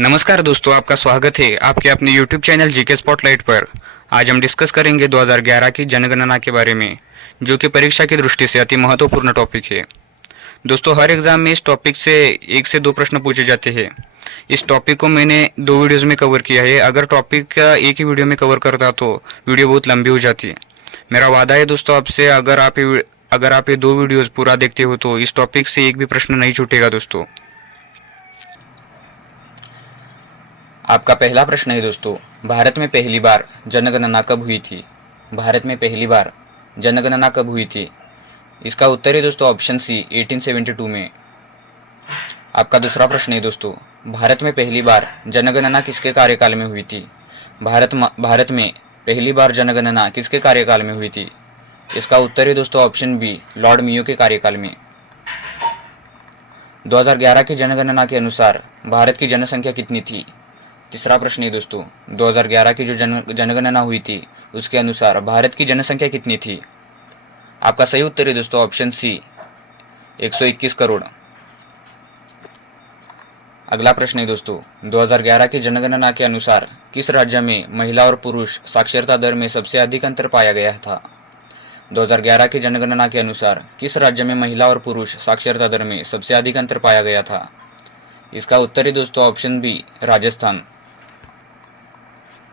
नमस्कार दोस्तों, आपका स्वागत है आपके अपने YouTube चैनल जीके स्पॉटलाइट पर। आज हम डिस्कस करेंगे 2011 की जनगणना के बारे में, जो कि परीक्षा की दृष्टि से अति महत्वपूर्ण टॉपिक है। दोस्तों, हर एग्जाम में इस टॉपिक से 1 से 2 प्रश्न पूछे जाते हैं। इस टॉपिक को मैंने 2 वीडियोज़ में कवर किया है। अगर टॉपिक का एक ही वीडियो में कवर करता तो वीडियो बहुत लंबी हो जाती। मेरा वादा है दोस्तों आपसे, अगर आप ये 2 वीडियोज़ पूरा देखते हो तो इस टॉपिक से एक भी प्रश्न नहीं छूटेगा। दोस्तों, आपका पहला प्रश्न है दोस्तों, भारत में पहली बार जनगणना कब हुई थी? भारत में पहली बार जनगणना कब हुई थी? इसका उत्तर है दोस्तों ऑप्शन सी, 1872 में। आपका दूसरा प्रश्न है दोस्तों, भारत में पहली बार जनगणना किसके कार्यकाल में हुई थी? भारत में पहली बार जनगणना किसके कार्यकाल में हुई थी? इसका उत्तर है दोस्तों ऑप्शन बी, लॉर्ड मेयो के कार्यकाल में। 2011 की जनगणना के अनुसार भारत की जनसंख्या कितनी थी? तीसरा प्रश्न है दोस्तों, 2011 की जो जनगणना हुई थी उसके अनुसार भारत की जनसंख्या कितनी थी? आपका सही उत्तर है दोस्तों ऑप्शन सी, 121 करोड़। अगला प्रश्न है दोस्तों, 2011 की जनगणना के अनुसार किस राज्य में महिला और पुरुष साक्षरता दर में सबसे अधिक अंतर पाया गया था? 2011 की जनगणना के अनुसार किस राज्य में महिला और पुरुष साक्षरता दर में सबसे अधिक अंतर पाया गया था? इसका उत्तर है दोस्तों ऑप्शन बी, राजस्थान।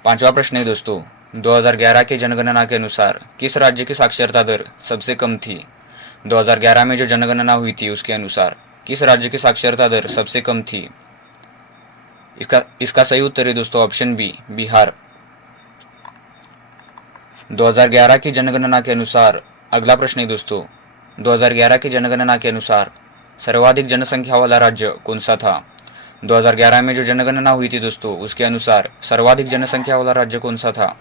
पांचवा प्रश्न है दोस्तों, 2011 की जनगणना के अनुसार किस राज्य की साक्षरता दर सबसे कम थी? 2011 में जो जनगणना हुई थी उसके अनुसार किस राज्य की साक्षरता दर सबसे कम थी? इसका सही उत्तर है दोस्तों ऑप्शन बी, बिहार। 2011 की जनगणना के अनुसार अगला प्रश्न है दोस्तों, 2011 की जनगणना के अनुसार सर्वाधिक जनसंख्या वाला राज्य कौन सा था? 2011 में जो जनगणना हुई थी दोस्तों उसके अनुसार सर्वाधिक जनसंख्या वाला राज्य कौन सा था?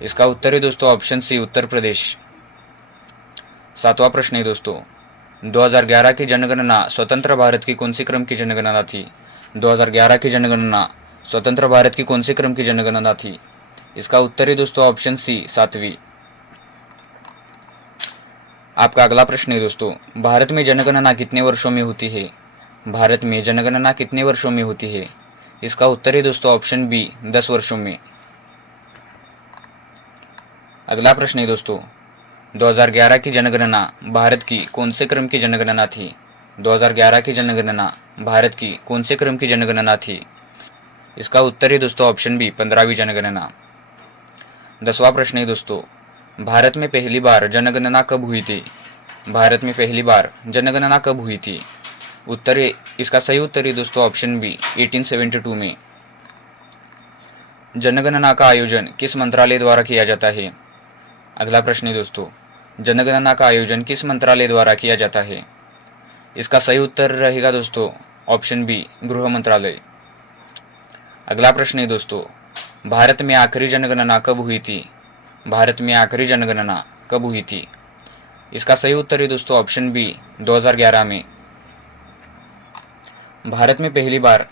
इसका उत्तर है दोस्तों ऑप्शन सी, उत्तर प्रदेश। सातवां प्रश्न है दोस्तों, 2011 की जनगणना स्वतंत्र भारत की कौन सी क्रम की जनगणना थी? 2011 की जनगणना स्वतंत्र भारत की कौन सी क्रम की जनगणना थी? इसका उत्तर है दोस्तों ऑप्शन सी, 7वीं। आपका अगला प्रश्न है दोस्तों, भारत में जनगणना कितने वर्षों में होती है? भारत में जनगणना कितने वर्षों में होती है? इसका उत्तर है दोस्तों ऑप्शन बी, 10 वर्षों में। अगला प्रश्न है दोस्तों, 2011 की जनगणना भारत की कौन से क्रम की जनगणना थी? 2011 की जनगणना भारत की कौन से क्रम की जनगणना थी? इसका उत्तर है दोस्तों ऑप्शन बी, 15वीं जनगणना। 10वां प्रश्न है दोस्तों, भारत में पहली बार जनगणना कब हुई थी? भारत में पहली बार जनगणना कब हुई थी? इसका सही उत्तर है दोस्तों ऑप्शन बी, 1872 में। जनगणना का आयोजन किस मंत्रालय द्वारा किया जाता है? अगला प्रश्न है दोस्तों, जनगणना का आयोजन किस मंत्रालय द्वारा किया जाता है? इसका सही उत्तर रहेगा दोस्तों ऑप्शन बी, गृह मंत्रालय। अगला प्रश्न है दोस्तों, भारत में आखिरी जनगणना कब हुई थी? भारत में आखिरी जनगणना कब हुई थी? इसका सही उत्तर है दोस्तों ऑप्शन बी, 2011 में। भारत में पहली बार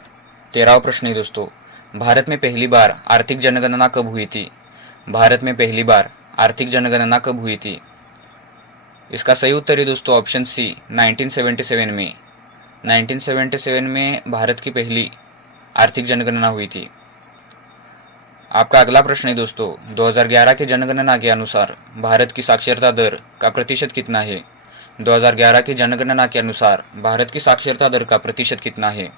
13वां प्रश्न है दोस्तों, भारत में पहली बार आर्थिक जनगणना कब हुई थी? भारत में पहली बार आर्थिक जनगणना कब हुई थी? इसका सही उत्तर है दोस्तों ऑप्शन सी, 1977 में। 1977 में भारत की पहली आर्थिक जनगणना हुई थी। आपका अगला प्रश्न है दोस्तों, 2011 की जनगणना के अनुसार भारत की साक्षरता दर का प्रतिशत कितना है? 2011 की जनगणना के अनुसार भारत की साक्षरता दर का प्रतिशत कितना है?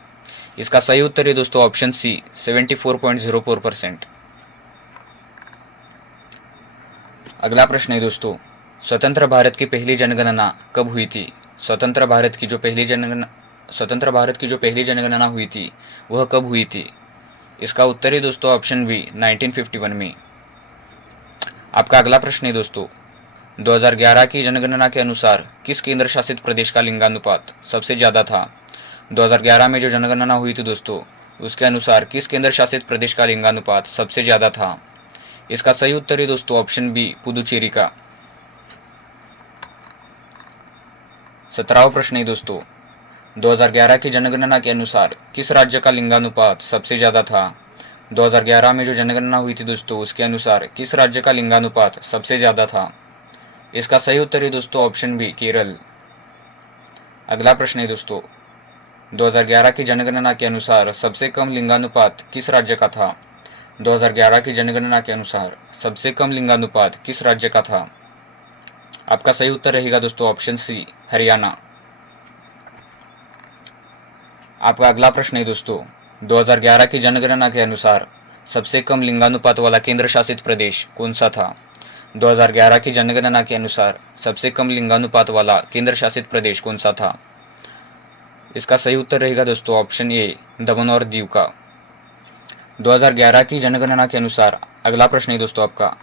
इसका सही उत्तर है दोस्तों ऑप्शन सी, 74.04%। अगला प्रश्न है दोस्तों, स्वतंत्र भारत की पहली जनगणना कब हुई थी? स्वतंत्र भारत की जो पहली जनगणना हुई थी वह कब हुई थी? इसका उत्तर है दोस्तों ऑप्शन बी, 1951 में। आपका अगला प्रश्न है दोस्तों, 2011 की जनगणना के अनुसार किस केंद्र शासित प्रदेश का लिंगानुपात सबसे ज़्यादा था? 2011 में जो जनगणना हुई थी दोस्तों उसके अनुसार किस केंद्र शासित प्रदेश का लिंगानुपात सबसे ज़्यादा था? इसका सही उत्तर है दोस्तों ऑप्शन बी, पुदुचेरी का। 17वां प्रश्न है दोस्तों, 2011 की जनगणना के अनुसार किस राज्य का लिंगानुपात सबसे ज़्यादा था? 2011 में जो जनगणना हुई थी दोस्तों उसके अनुसार किस राज्य का लिंगानुपात सबसे ज़्यादा था? इसका सही उत्तर है दोस्तों ऑप्शन बी, केरल। अगला प्रश्न है दोस्तों, 2011 की जनगणना के अनुसार सबसे कम लिंगानुपात किस राज्य का था? 2011 की जनगणना के अनुसार सबसे कम लिंगानुपात किस राज्य का था? आपका सही उत्तर रहेगा दोस्तों ऑप्शन सी, हरियाणा। आपका अगला प्रश्न है दोस्तों, 2011 की जनगणना के अनुसार सबसे कम लिंगानुपात वाला केंद्र शासित प्रदेश कौन सा था? 2011 की जनगणना के अनुसार सबसे कम लिंगानुपात वाला केंद्र शासित प्रदेश कौन सा था? इसका सही उत्तर रहेगा दोस्तों ऑप्शन ए, दमन और दीव का। 2011 की जनगणना के अनुसार अगला प्रश्न है दोस्तों आपका,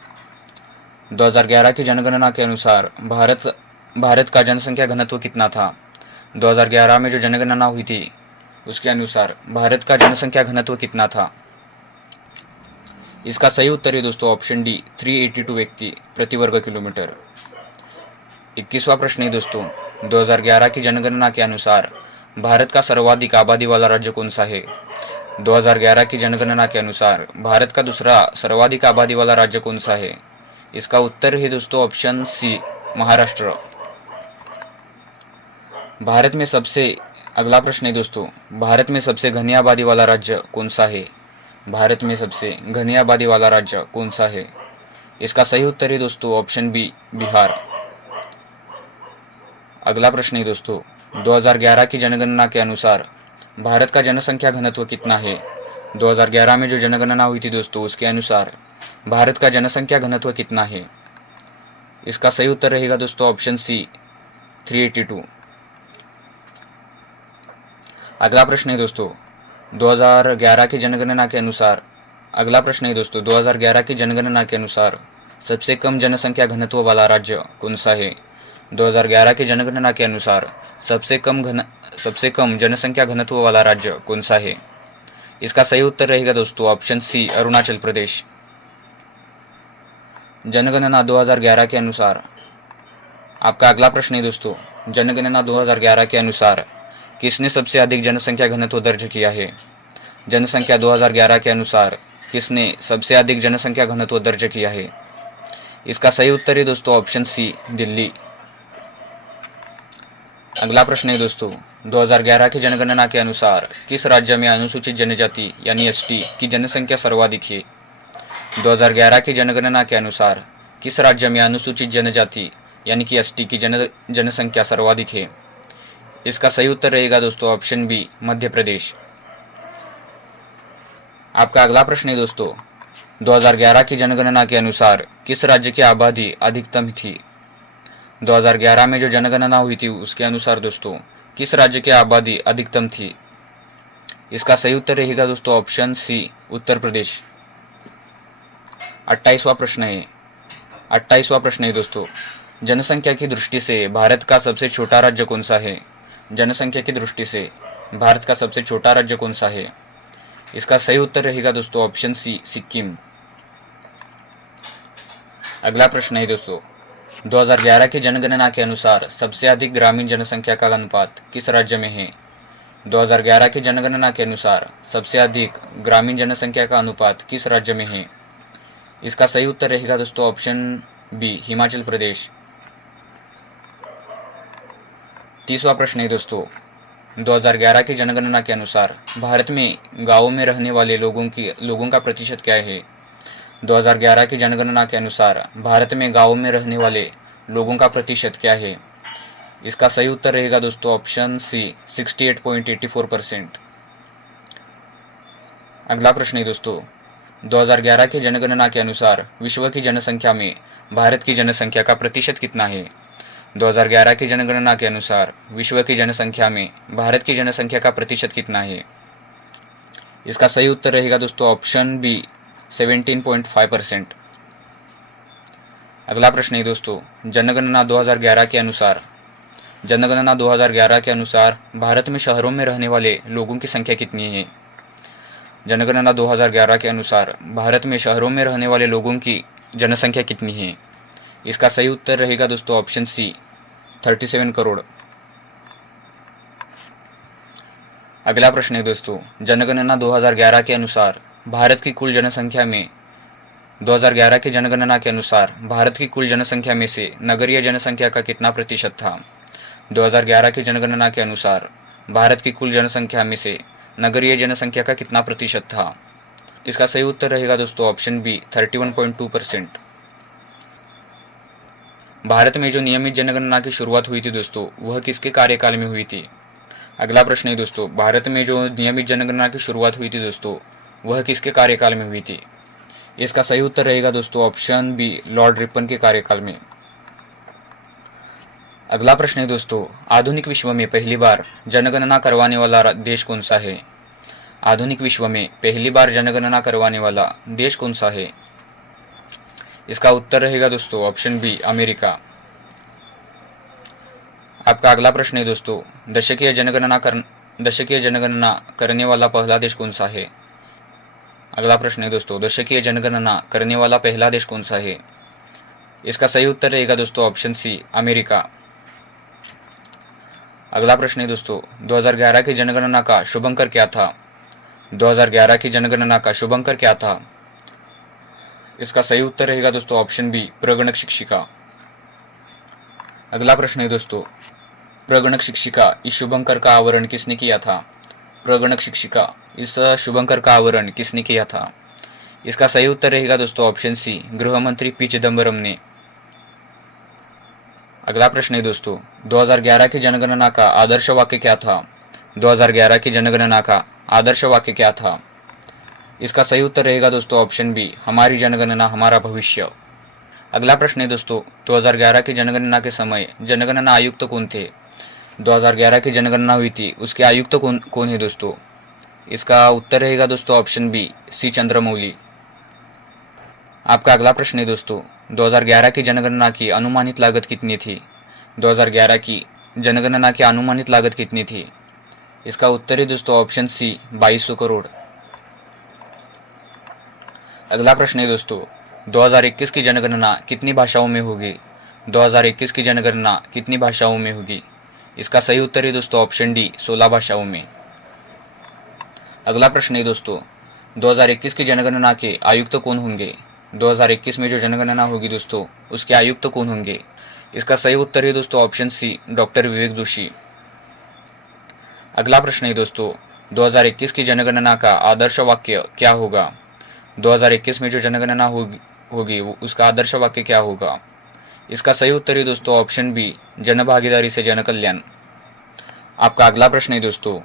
2011 की जनगणना के अनुसार भारत का जनसंख्या घनत्व कितना था? 2011 में जो जनगणना हुई थी उसके अनुसार भारत का जनसंख्या घनत्व कितना था? इसका सही उत्तर है दोस्तों ऑप्शन डी, 382 व्यक्ति प्रति वर्ग किलोमीटर। 21वां प्रश्न है दोस्तों, 2011 की जनगणना के अनुसार भारत का सर्वाधिक आबादी वाला राज्य कौन सा है? 2011 की जनगणना के अनुसार भारत का दूसरा सर्वाधिक आबादी वाला राज्य कौन सा है? इसका उत्तर है दोस्तों ऑप्शन सी, महाराष्ट्र। भारत में सबसे अगला प्रश्न है दोस्तों, भारत में सबसे घनी आबादी वाला राज्य कौन सा है? भारत में सबसे घनी आबादी वाला राज्य कौन सा है? इसका सही उत्तर है दोस्तों ऑप्शन बी, बिहार। अगला प्रश्न है दोस्तों, 2011 की जनगणना के अनुसार भारत का जनसंख्या घनत्व कितना है? 2011 में जो जनगणना हुई थी दोस्तों उसके अनुसार भारत का जनसंख्या घनत्व कितना है? इसका सही उत्तर रहेगा दोस्तों ऑप्शन सी, 382। अगला प्रश्न है दोस्तों, 2011 की जनगणना के अनुसार अगला प्रश्न है दोस्तों 2011 की जनगणना के अनुसार सबसे कम जनसंख्या घनत्व वाला राज्य कौन सा है? 2011 की जनगणना के अनुसार सबसे कम जनसंख्या घनत्व वाला राज्य कौन सा है? इसका सही उत्तर रहेगा दोस्तों ऑप्शन सी, अरुणाचल प्रदेश। जनगणना 2011 के अनुसार आपका अगला प्रश्न है दोस्तों, जनगणना 2011 के अनुसार किसने सबसे अधिक जनसंख्या घनत्व दर्ज किया है? जनसंख्या 2011 के अनुसार किसने सबसे अधिक जनसंख्या घनत्व दर्ज किया है? इसका सही उत्तर है दोस्तों ऑप्शन सी, दिल्ली। अगला प्रश्न है दोस्तों, 2011 की जनगणना के अनुसार किस राज्य में अनुसूचित जनजाति यानी एसटी की जनसंख्या सर्वाधिक है? 2011 की जनगणना के अनुसार किस राज्य में अनुसूचित जनजाति यानी कि एसटी की जनसंख्या सर्वाधिक है? इसका सही उत्तर रहेगा दोस्तों ऑप्शन बी, मध्य प्रदेश। आपका अगला प्रश्न है दोस्तों, 2011 की जनगणना के अनुसार किस राज्य की आबादी अधिकतम थी? 2011 में जो जनगणना हुई थी उसके अनुसार दोस्तों किस राज्य की आबादी अधिकतम थी? इसका सही उत्तर रहेगा दोस्तों ऑप्शन सी, उत्तर प्रदेश। 28वां प्रश्न है दोस्तों, जनसंख्या की दृष्टि से भारत का सबसे छोटा राज्य कौन सा है? जनसंख्या की दृष्टि से भारत का सबसे छोटा राज्य कौन सा है? इसका सही उत्तर रहेगा दोस्तों ऑप्शन सी, सिक्किम। अगला प्रश्न है दोस्तों, 2011 की जनगणना के अनुसार सबसे अधिक ग्रामीण जनसंख्या का अनुपात किस राज्य में है? 2011 की जनगणना के अनुसार सबसे अधिक ग्रामीण जनसंख्या का अनुपात किस राज्य में है? इसका सही उत्तर रहेगा दोस्तों ऑप्शन बी, हिमाचल प्रदेश। 30वां प्रश्न है दोस्तों, 2011 की जनगणना के अनुसार भारत में गांवों में रहने वाले लोगों का प्रतिशत क्या है? 2011 की जनगणना के अनुसार भारत में गांवों में रहने वाले लोगों का प्रतिशत क्या है? इसका सही उत्तर रहेगा दोस्तों ऑप्शन सी, 68.84%। अगला प्रश्न है दोस्तों, 2011 की जनगणना के अनुसार विश्व की जनसंख्या में भारत की जनसंख्या का प्रतिशत कितना है? 2011 की जनगणना के अनुसार विश्व की जनसंख्या में भारत की जनसंख्या का प्रतिशत कितना है? इसका सही उत्तर रहेगा दोस्तों ऑप्शन बी, 17.5%। अगला प्रश्न है दोस्तों, जनगणना 2011 के अनुसार भारत में शहरों में रहने वाले लोगों की संख्या कितनी है? जनगणना 2011 के अनुसार भारत में शहरों में रहने वाले लोगों की जनसंख्या कितनी है? इसका सही उत्तर रहेगा दोस्तों ऑप्शन सी, 37 करोड़। अगला प्रश्न है दोस्तों, जनगणना 2011 के अनुसार भारत की कुल जनसंख्या में 2011 की जनगणना के अनुसार भारत की कुल जनसंख्या में से नगरीय जनसंख्या का कितना प्रतिशत था? 2011 की जनगणना के अनुसार भारत की कुल जनसंख्या में से नगरीय जनसंख्या का कितना प्रतिशत था? इसका सही उत्तर रहेगा दोस्तों ऑप्शन बी 31.2%। भारत में जो नियमित जनगणना की शुरुआत हुई थी दोस्तों, वह किसके कार्यकाल में हुई थी? अगला प्रश्न है दोस्तों, भारत में जो नियमित जनगणना की शुरुआत हुई थी दोस्तों, वह किसके कार्यकाल में हुई थी? इसका सही उत्तर रहेगा दोस्तों ऑप्शन बी लॉर्ड रिपन के कार्यकाल में। अगला प्रश्न है दोस्तों, आधुनिक विश्व में पहली बार जनगणना करवाने वाला देश कौन सा है? आधुनिक विश्व में पहली बार जनगणना करवाने वाला देश कौन सा है? इसका उत्तर रहेगा दोस्तों ऑप्शन बी अमेरिका। आपका अगला प्रश्न है दोस्तों, दशकीय जनगणना करने वाला पहला देश कौन सा है? अगला प्रश्न है दोस्तों, दशकीय जनगणना करने वाला पहला देश कौन सा है? इसका सही उत्तर रहेगा दोस्तों ऑप्शन सी अमेरिका। अगला प्रश्न है दोस्तों, 2011 की जनगणना का शुभंकर क्या था? 2011 की जनगणना का शुभंकर क्या था? इसका सही उत्तर रहेगा दोस्तों ऑप्शन बी प्रगणक शिक्षिका। अगला प्रश्न है दोस्तों, प्रगणक शिक्षिका इस शुभंकर का आवरण किसने किया था? प्रगणक शिक्षिका इस शुभंकर का आवरण किसने किया था? इसका सही उत्तर रहेगा दोस्तों ऑप्शन सी गृह मंत्री पी चिदम्बरम ने। अगला प्रश्न है दोस्तों, 2011 की जनगणना का आदर्श वाक्य क्या था? 2011 की जनगणना का आदर्श वाक्य क्या था? इसका सही उत्तर रहेगा दोस्तों ऑप्शन बी हमारी जनगणना हमारा भविष्य। अगला प्रश्न है दोस्तों, 2011 की जनगणना के समय जनगणना आयुक्त कौन थे? 2011 की जनगणना हुई थी, उसके आयुक्त कौन है दोस्तों? इसका उत्तर रहेगा दोस्तों ऑप्शन बी सी चंद्रमौली। आपका अगला प्रश्न है दोस्तों, 2011 की जनगणना की अनुमानित लागत कितनी थी? 2011 की जनगणना की अनुमानित लागत कितनी थी? इसका उत्तर है दोस्तों ऑप्शन सी 2200 करोड़। अगला प्रश्न है दोस्तों, 2021 की जनगणना कितनी भाषाओं में होगी? 2021 की जनगणना कितनी भाषाओं में होगी? इसका सही उत्तर है दोस्तों ऑप्शन डी 16 भाषाओं में। अगला प्रश्न है दोस्तों, 2021 की जनगणना के आयुक्त कौन होंगे? 2021 में जो जनगणना होगी दोस्तों, उसके आयुक्त कौन होंगे? इसका सही उत्तर है दोस्तों option C doctor Vivek Joshi. अगला प्रश्न है दोस्तों, 2021 की जनगणना का आदर्श वाक्य क्या होगा? 2021 में जो जनगणना होगी उसका आदर्श वाक्य क्या होगा? इसका सही उत्तर है दोस्तों ऑप्शन बी जनभागीदारी से जनकल्याण। आपका अगला प्रश्न है दोस्तों,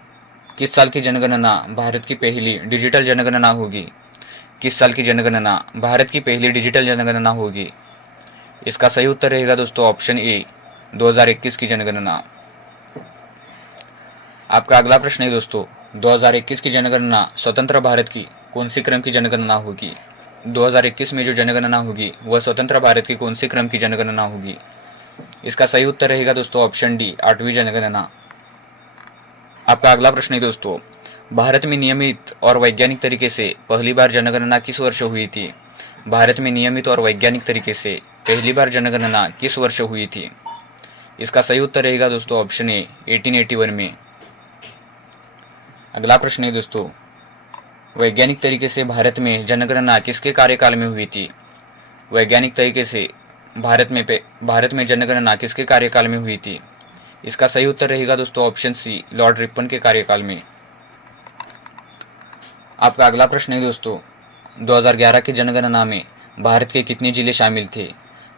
किस साल की जनगणना भारत की पहली डिजिटल जनगणना होगी? किस साल की जनगणना भारत की पहली डिजिटल जनगणना होगी? इसका सही उत्तर रहेगा दोस्तों ऑप्शन ए 2021 की जनगणना। आपका अगला प्रश्न है दोस्तों, 2021 की जनगणना स्वतंत्र भारत की कौन सी क्रम की जनगणना होगी? 2021 में जो जनगणना होगी वह स्वतंत्र भारत की कौन सी क्रम की जनगणना होगी? इसका सही उत्तर रहेगा दोस्तों ऑप्शन डी 8वीं जनगणना। आपका अगला प्रश्न है दोस्तों, भारत में नियमित और वैज्ञानिक तरीके से पहली बार जनगणना किस वर्ष हुई थी? भारत में नियमित और वैज्ञानिक तरीके से पहली बार जनगणना किस वर्ष हुई थी? इसका सही उत्तर रहेगा दोस्तों ऑप्शन ए 1881 में। अगला प्रश्न है दोस्तों, वैज्ञानिक तरीके से भारत में जनगणना किसके कार्यकाल में हुई थी? वैज्ञानिक तरीके से भारत में जनगणना किसके कार्यकाल में हुई थी? इसका सही उत्तर रहेगा दोस्तों ऑप्शन सी लॉर्ड रिपन के कार्यकाल में। आपका अगला प्रश्न है दोस्तों, 2011 की जनगणना में भारत के कितने जिले शामिल थे?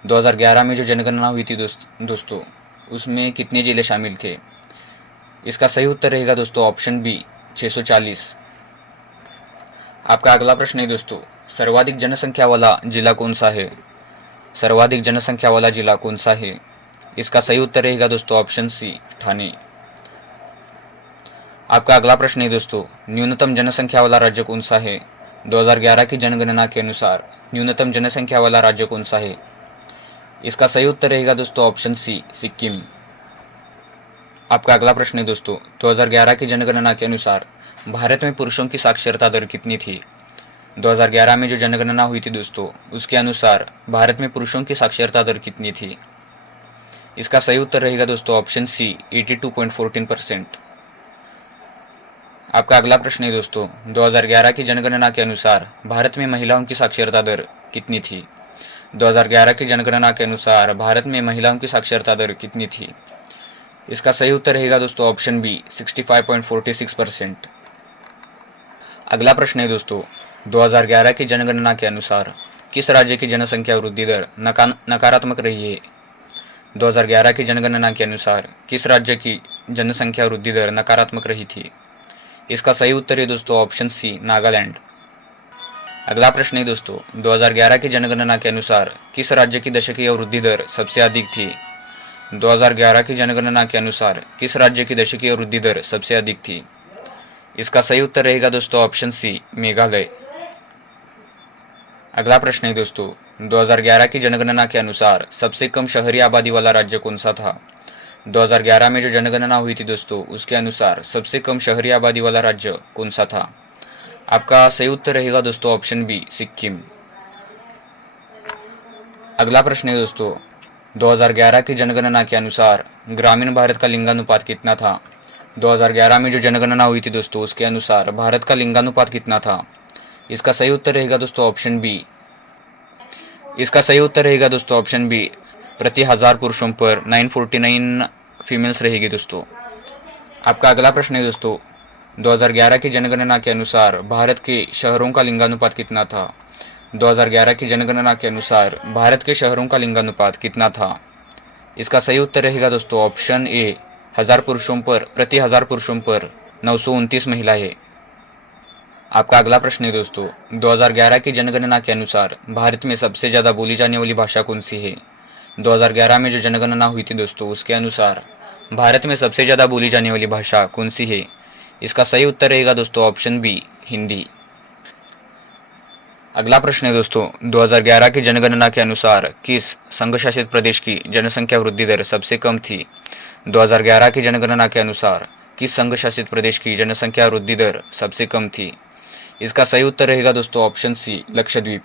2011 में जो जनगणना हुई थी दोस्तों, उसमें कितने जिले शामिल थे? इसका सही उत्तर रहेगा दोस्तों ऑप्शन बी 640। आपका अगला प्रश्न है दोस्तों, सर्वाधिक जनसंख्या वाला जिला कौन सा है? सर्वाधिक जनसंख्या वाला जिला कौन सा है? इसका सही उत्तर रहेगा दोस्तों ऑप्शन सी ठाणे। आपका अगला प्रश्न है दोस्तों, न्यूनतम जनसंख्या वाला राज्य कौन सा है? 2011 की जनगणना के अनुसार न्यूनतम जनसंख्या वाला राज्य कौन सा है? इसका सही उत्तर रहेगा दोस्तों ऑप्शन सी सिक्किम। आपका अगला प्रश्न है दोस्तों, 2011 की जनगणना के अनुसार भारत में पुरुषों की साक्षरता दर कितनी थी? 2011 में जो जनगणना हुई थी दोस्तों, उसके अनुसार भारत में पुरुषों की साक्षरता दर कितनी थी? इसका सही उत्तर रहेगा दोस्तों ऑप्शन सी 82.14%। आपका अगला प्रश्न है दोस्तों, 2011 की जनगणना के अनुसार भारत में महिलाओं की साक्षरता दर कितनी थी? 2011 की जनगणना के अनुसार भारत में महिलाओं की साक्षरता दर कितनी थी? इसका सही उत्तर रहेगा दोस्तों ऑप्शन बी 65.46%। अगला प्रश्न है दोस्तों, 2011 की जनगणना के अनुसार किस राज्य की जनसंख्या वृद्धि दर नकारात्मक रही है? 2011 की जनगणना के अनुसार किस राज्य की जनसंख्या वृद्धि दर नकारात्मक रही थी? इसका सही उत्तर है दोस्तों ऑप्शन सी नागालैंड। अगला प्रश्न है दोस्तों, 2011 की जनगणना के अनुसार किस राज्य की दशकीय वृद्धि दर सबसे अधिक थी? 2011 की जनगणना के अनुसार किस राज्य की दशकीय वृद्धि दर सबसे अधिक थी? इसका सही उत्तर रहेगा दोस्तों ऑप्शन सी मेघालय। अगला प्रश्न है दोस्तों, 2011 की जनगणना के अनुसार सबसे कम शहरी आबादी वाला राज्य कौन सा था? 2011 में जो जनगणना हुई थी दोस्तों, उसके अनुसार सबसे कम शहरी आबादी वाला राज्य कौन सा था? आपका सही उत्तर रहेगा दोस्तों ऑप्शन बी सिक्किम। अगला प्रश्न है दोस्तों, 2011 की जनगणना के अनुसार ग्रामीण भारत का लिंगानुपात कितना था? 2011 में जो जनगणना हुई थी दोस्तों, उसके अनुसार भारत का लिंगानुपात कितना था? इसका सही उत्तर रहेगा दोस्तों ऑप्शन बी। इसका सही उत्तर रहेगा दोस्तों ऑप्शन बी, प्रति 1000 पुरुषों पर 949 फीमेल्स रहेगी दोस्तों। आपका अगला प्रश्न है दोस्तों, 2011 की जनगणना के अनुसार भारत के शहरों का लिंगानुपात कितना था? 2011 की जनगणना के अनुसार भारत के शहरों का लिंगानुपात कितना था? इसका सही उत्तर रहेगा दोस्तों ऑप्शन ए, प्रति 1000 पुरुषों पर 929 महिलाएं। आपका अगला प्रश्न है दोस्तों, 2011 की जनगणना के अनुसार भारत में सबसे ज़्यादा बोली जाने वाली भाषा कौन सी है? 2011 में जो जनगणना हुई थी दोस्तों, उसके अनुसार भारत में सबसे ज़्यादा बोली जाने वाली भाषा कौन सी है? इसका सही उत्तर रहेगा दोस्तों ऑप्शन बी हिंदी। अगला प्रश्न है दोस्तों, 2011 की जनगणना के अनुसार किस संघ शासित प्रदेश की जनसंख्या वृद्धि दर सबसे कम थी? 2011 की जनगणना के अनुसार किस संघ शासित प्रदेश की जनसंख्या वृद्धि दर सबसे कम थी? इसका सही उत्तर रहेगा दोस्तों ऑप्शन सी लक्षद्वीप।